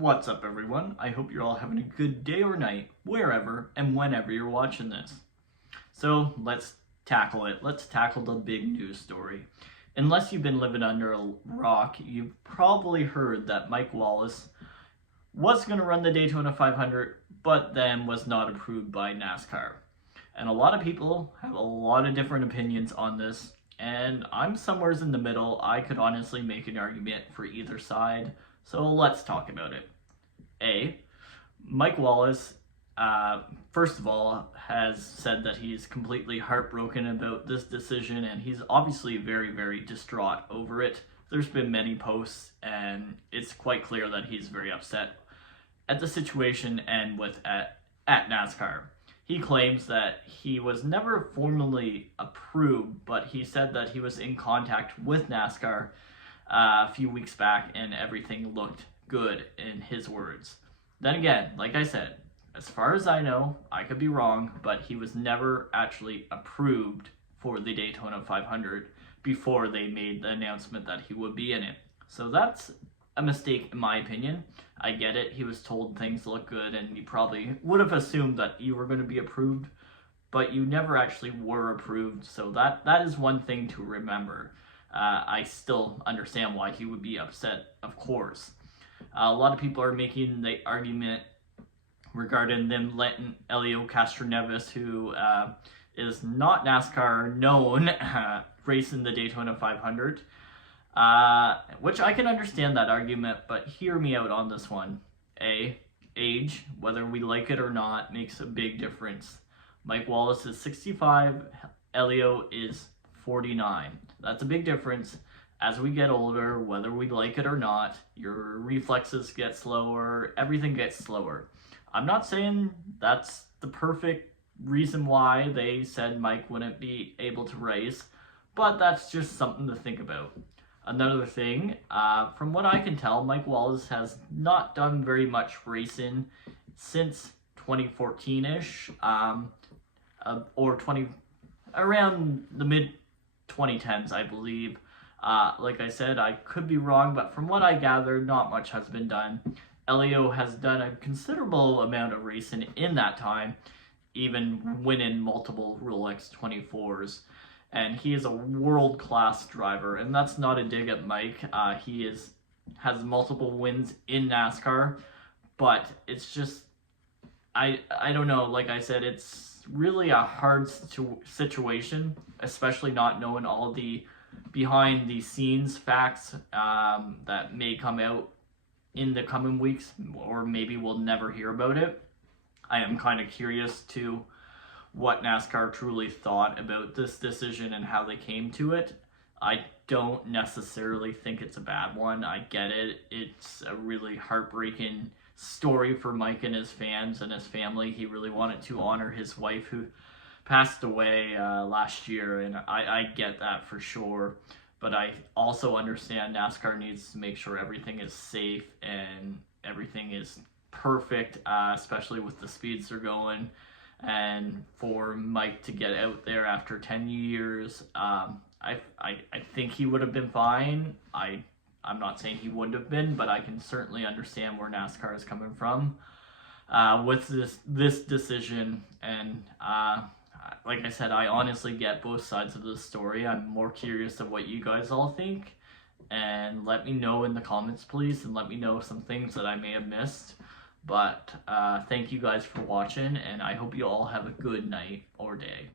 What's up, everyone? I hope you're all having a good day or night, wherever and whenever you're watching this. So let's tackle it. Let's tackle the big news story. Unless you've been living under a rock, you've probably heard that Mike Wallace was going to run the Daytona 500, but then was not approved by NASCAR. And a lot of people have a lot of different opinions on this, and I'm somewhere in the middle. I could honestly make an argument for either side. So let's talk about it. Mike Wallace, first of all, has said that he's completely heartbroken about this decision, and he's obviously very, very distraught over it. There's been many posts, and it's quite clear that he's very upset at the situation and at NASCAR. He claims that he was never formally approved, but he said that he was in contact with NASCAR a few weeks back, and everything looked good in his words. Then again, like I said, as far as I know, I could be wrong, but he was never actually approved for the Daytona 500 before they made the announcement that he would be in it. So that's a mistake in my opinion. I get it, he was told things look good, and you probably would have assumed that you were going to be approved, but you never actually were approved, so that is one thing to remember. I still understand why he would be upset, of course. A lot of people are making the argument regarding them letting Helio Castroneves, who is not NASCAR known, racing the Daytona 500, which I can understand that argument, but hear me out on this one. Age, whether we like it or not, makes a big difference. Mike Wallace is 65, Helio is 49. That's a big difference. As we get older, whether we like it or not, your reflexes get slower, everything gets slower. I'm not saying that's the perfect reason why they said Mike wouldn't be able to race, but that's just something to think about. Another thing, from what I can tell, Mike Wallace has not done very much racing since 2014-ish, or around the mid-2010s, I believe. Like I said, I could be wrong, but from what I gather, not much has been done. Helio has done a considerable amount of racing in that time, even winning multiple Rolex 24s. And he is a world-class driver, and that's not a dig at Mike. He has multiple wins in NASCAR, but it's just, I don't know, like I said, it's really a hard situation, especially not knowing all the behind the scenes facts that may come out in the coming weeks, or maybe we'll never hear about it. I am kind of curious to what NASCAR truly thought about this decision and how they came to it. I don't necessarily think it's a bad one. I get it. It's a really heartbreaking story for Mike and his fans and his family. He really wanted to honor his wife, who passed away last year, and I get that for sure. But I also understand NASCAR needs to make sure everything is safe and everything is perfect, especially with the speeds they're going. And for Mike to get out there after 10 years, I think he would have been fine. I'm not saying he wouldn't have been, but I can certainly understand where NASCAR is coming from with this decision. And like I said, I honestly get both sides of the story. I'm more curious of what you guys all think. And let me know in the comments, please, and let me know some things that I may have missed. But thank you guys for watching, and I hope you all have a good night or day.